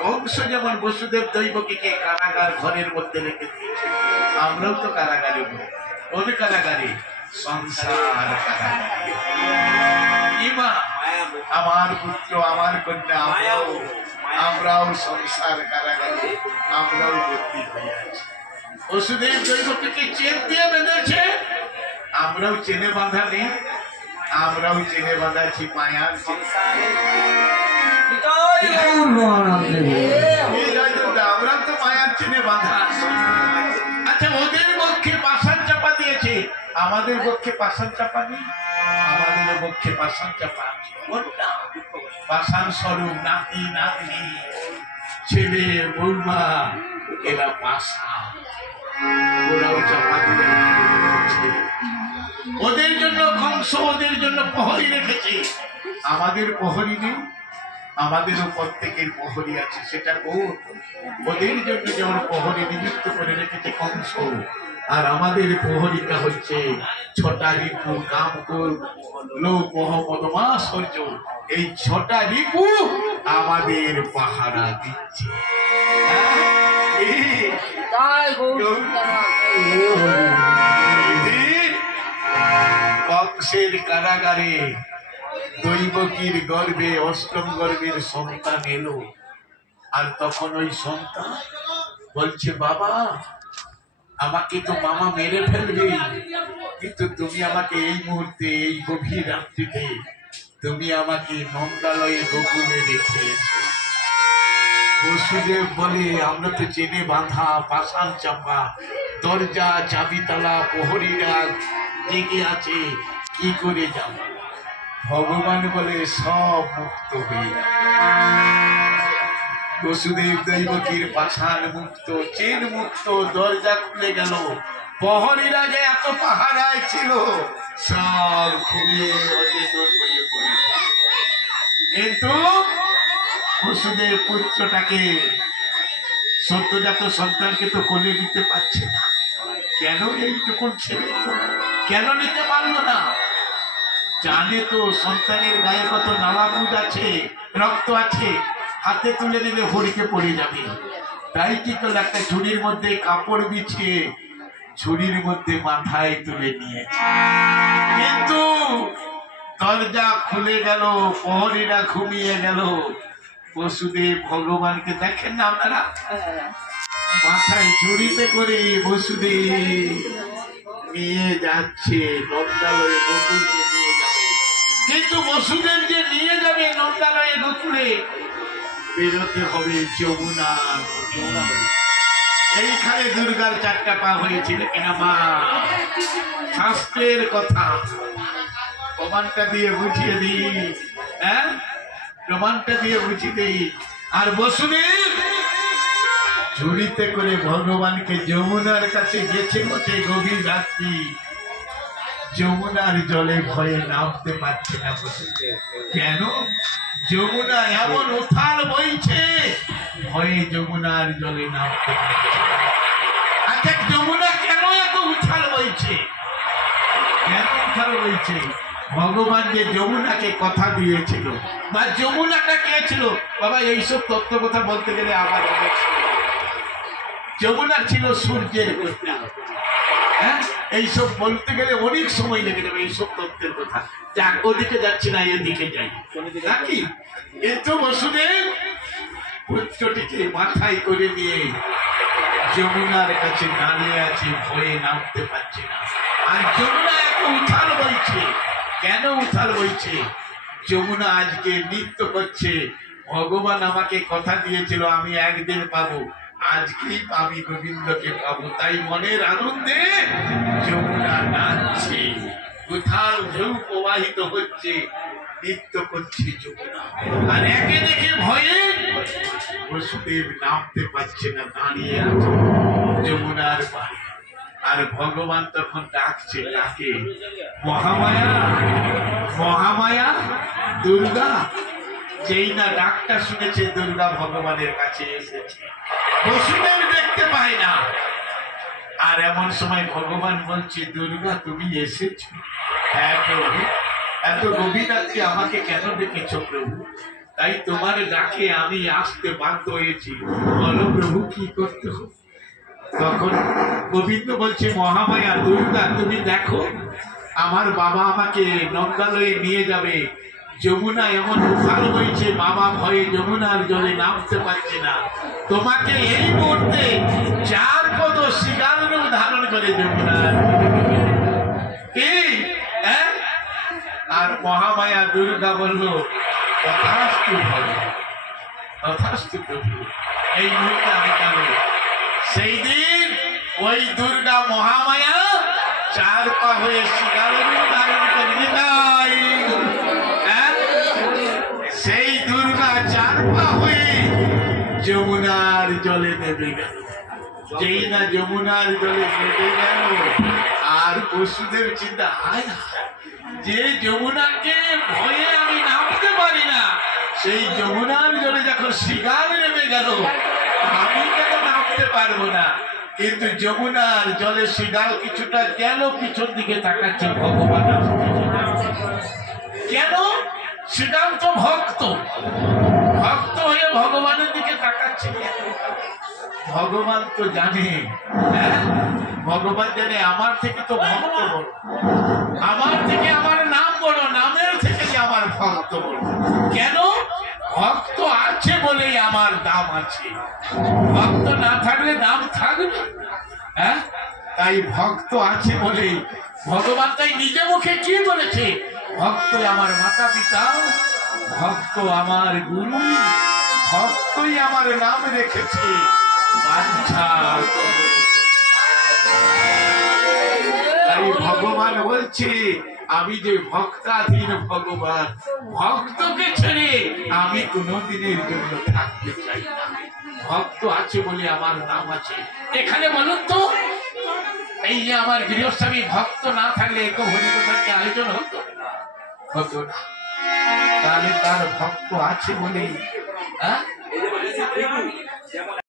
কংস যেমন বসুদেব দৈবকীকে কারাগার ঘরের মধ্যে রেখে দিয়েছে, আমরাও তো কারাগারে, কোন কারাগারে? সংসার কারাগারে। আমার পুত্র, আমার কন্যা, আমরাও সংসার কারাগারে, আমরাও বন্দী হয়ে আছি। বসুদেব দৈবকীকে চেন দিয়ে বেঁধেছে, আমরাও চেনে বাঁধা নেই, আমরাও চেনে বাঁধাছি মায়ার সংসারে। আমরাও তো মায়ার চেনে বাঁধা। আচ্ছা, ওদের পক্ষে পাষাণ চাপা দিয়েছে, আমাদের পক্ষে পাষাণ চাপা নেই, আমাদের পক্ষে পাষাণ চাপা কোনটা? পাষাণ স্বরূপ নাতি নাতনি, ছেলে বৌমা, এরা পাষাণ, ওরাও চাপা দিয়ে ওদের জন্য কংস ওদের জন্য প্রহরী রেখেছে, আমাদের প্রহরী নেই, আমাদেরও প্রত্যেকের প্রহরী আছে। সেটা ওদের জন্য যেমন প্রহরী নিযুক্ত করে রেখেছে কংস, আর আমাদের প্রহরীটা হচ্ছে ছটা ঋতু, কামকুল, লোক, মদমাশ্চর্য, এই ছটা ঋতু আমাদের পাহারা দিচ্ছে। কংসের কারাগারে দৈবকীর গর্ভে অষ্টম গর্ভের সন্তান এলো, আর তখন ওই সন্তান বলছে, বাবা আমাকে তো মামা মেরে ফেলবে, কিন্তু তুমি আমাকে এই মুহূর্তে, এই গভীর রাত্রিতে তুমি আমাকে নন্দালয়ে গোকুলে রেখেছো। বসুদেব বলে, আমরা তো চেনে বাঁধা, পাষাণ চাপা, দরজা চাবিতালা, প্রহরীরা জেগে আছে, কি করে যাব? ভগবান বলে, সব মুক্ত হয়ে যাবে। বসুদেব দৈবকীর পাষাণ মুক্ত, চেন মুক্ত, দরজা খুলে গেল। প্রহরীরা যে এত পাহারায় ছিল, সব ঘুমিয়ে অচেতন হয়ে পড়ে। কিন্তু বসুদেব পুত্রটাকে, সদ্যজাত সন্তানকে তো কোলে নিতে পারছে না। কেন? এইটুকুন ছেলে কেন নিতে পারলো না? জানে তো সন্তানের গায়ে কত নালাপুজ আছে, রক্ত আছে, হাতে তুলে নিলে হরিকে পড়ে যাবে। তাই কি করলো, একটা ঝুড়ির মধ্যে কাপড় বিছিয়ে ঝুড়ির মধ্যে মাথায় তুলে নিয়েছে। কিন্তু দরজা খুলে গেল, প্রহরীরা ঘুমিয়ে গেল। বসুদেব ভগবানকে দেখেন না আপনারা, মাথায় ঝুড়িতে করে বসুদেব নিয়ে যাচ্ছে নন্দালয়ে গোকুলকে নিয়ে যাবে। কিন্তু বসুদেব যে নিয়ে যাবে নন্দালয়ে গোকুলে, বেরোতে হবে যমুনা। এইখানে দুর্গার 4টা পা হয়েছিল কিনা মা? শাস্ত্রের কথা প্রমাণটা দিয়ে বুঝিয়ে দিই, হ্যাঁ প্রমাণটা দিয়ে বুঝিয়ে দিই। আর বসুদেব ঝুড়িতে করে ভগবানকে যমুনার কাছে গেছে বসে, গভীর রাত্রি, যমুনার জলে ভয়ে নামতে পারছে না বসুদেব। কেন? যমুনা এমন উথাল বইছে, ভয়ে যমুনার জলে নামতে পারছে। আচ্ছা, যমুনা কেন এত উথাল বইছে? কেন উথাল বইছে? ভগবান যে যমুনাকে কথা দিয়েছিল, বা যমুনাটা কে ছিল? বাবা এইসব তত্ত্ব কথা বলতে গেলে আমার অনেক, যমুনা ছিল সূর্যের কন্যা। হ্যাঁ, এইসব বলতে গেলে অনেক সময় লেগে যাবে, এইসব তত্ত্বের কথা। যাক, ওদিকে যাচ্ছি না, এদিকে যাই নাকি। কিন্তু বসুদেব পুত্রটিকে মাথায় করে নিয়ে যমুনার কাছে দাঁড়িয়ে আছে, ভয়ে নামতে পারছে না। আর যমুনা এত উথাল বইছে। কেন উথাল বইছে? যমুনা আজকে নৃত্য করছে, ভগবান আমাকে কথা দিয়েছিল আমি একদিন পাবো, আজকেই আমি গোবিন্দকে পাবো। তাই মনের আনন্দে যমুনা নাচছে, উথাল ঢেউ প্রবাহিত হচ্ছে, নৃত্য করছে যমুনা। আর একে দেখে ভয়ে বসুদেব নামতে পারছে না, দাঁড়িয়ে আছে যমুনার পাড়ে। আর ভগবান তখন ডাকছে, ডাকে, মহামায়া, মহামায়া, দুর্গা। যেই না ডাকটা শুনেছে, দুর্গা ভগবানের কাছে এসেছে। বসুদেব দেখতে পায় না। আর এমন সময় ভগবান বলছে, দুর্গা তুমি এসেছো? হ্যাঁ প্রভু। এত গভীর রাত্রে আমাকে কেন ডেকেছ প্রভু? তাই তোমার ডাকে আমি আসতে বাধ্য হয়েছি, বলো প্রভু কি করতে হবে। তখন গোবিন্দ বলছে, মহামায়া দুর্গা তুমি দেখো, আমার বাবা আমাকে নন্দালয়ে নিয়ে যাবে, যমুনা এমন উফাল হয়েছে, বাবা ভয়ে যমুনার জলে নামতে পারছে না, তোমাকে এই মুহূর্তে 4 পদ শিকার রূপ ধারণ করে যমুনার কি আর মহামায়া দুর্গা বলল, তথাস্তু ভবে, তথাস্তু প্রভু। এই মুহূর্তে আমি কেন সেই দিন ওই দুর্গা মহামায়া 4 পা হয়ে শিকার রূপ ধারণ করে নিতাই, সেই দুর্গা 4 পা হয়ে যমুনার জলে নেমে গেল। যেই না যমুনার জলে নেমে গেল, আর বসুদেব চিন্তা, হায় যে যমুনাকে ভয়ে আমি নামতে পারি না, সেই যমুনার জলে যখন শিকার নেমে গেল, আমি কেন নামতে পারবো না। কিন্তু যমুনার জলে শিকার কিছুটা গেল, পিছন দিকে তাকাচ্ছে ভগবান। কেন? শিকার তো ভক্ত, ভক্ত হয়ে ভগবানের দিকে তাকাচ্ছে। ভগবান তো জানে, ভগবান জানে আমার থেকে তো ভক্ত বড়, আমার থেকে আমার নাম বড়, নামের থেকে আমার ভক্ত বড়। কেন? ভক্ত আছে বলেই আমার দাম আছে, ভক্ত না থাকলে দাম থাকবে? তাই ভক্ত আছে বলেই ভগবান তাই নিজে মুখে কি বলেছে, ভক্ত আমার মাতা পিতা, ভক্ত আমার গুরু, ভক্তই আমার নাম রেখেছে। তাই ভগবান বলছে, আমি যে ভক্তাধীন ভগবান, ভক্তকে ছেড়ে আমি কোনদিনের জন্য থাকতে চাই না। ভক্ত আছে বলে আমার নাম আছে। এখানে বলুন তো, এই যে আমার গৃহস্বামী ভক্ত না থাকলে এক হরিকথার কি আয়োজন হতো? হতো না। তাহলে তার ভক্ত আছে বলেই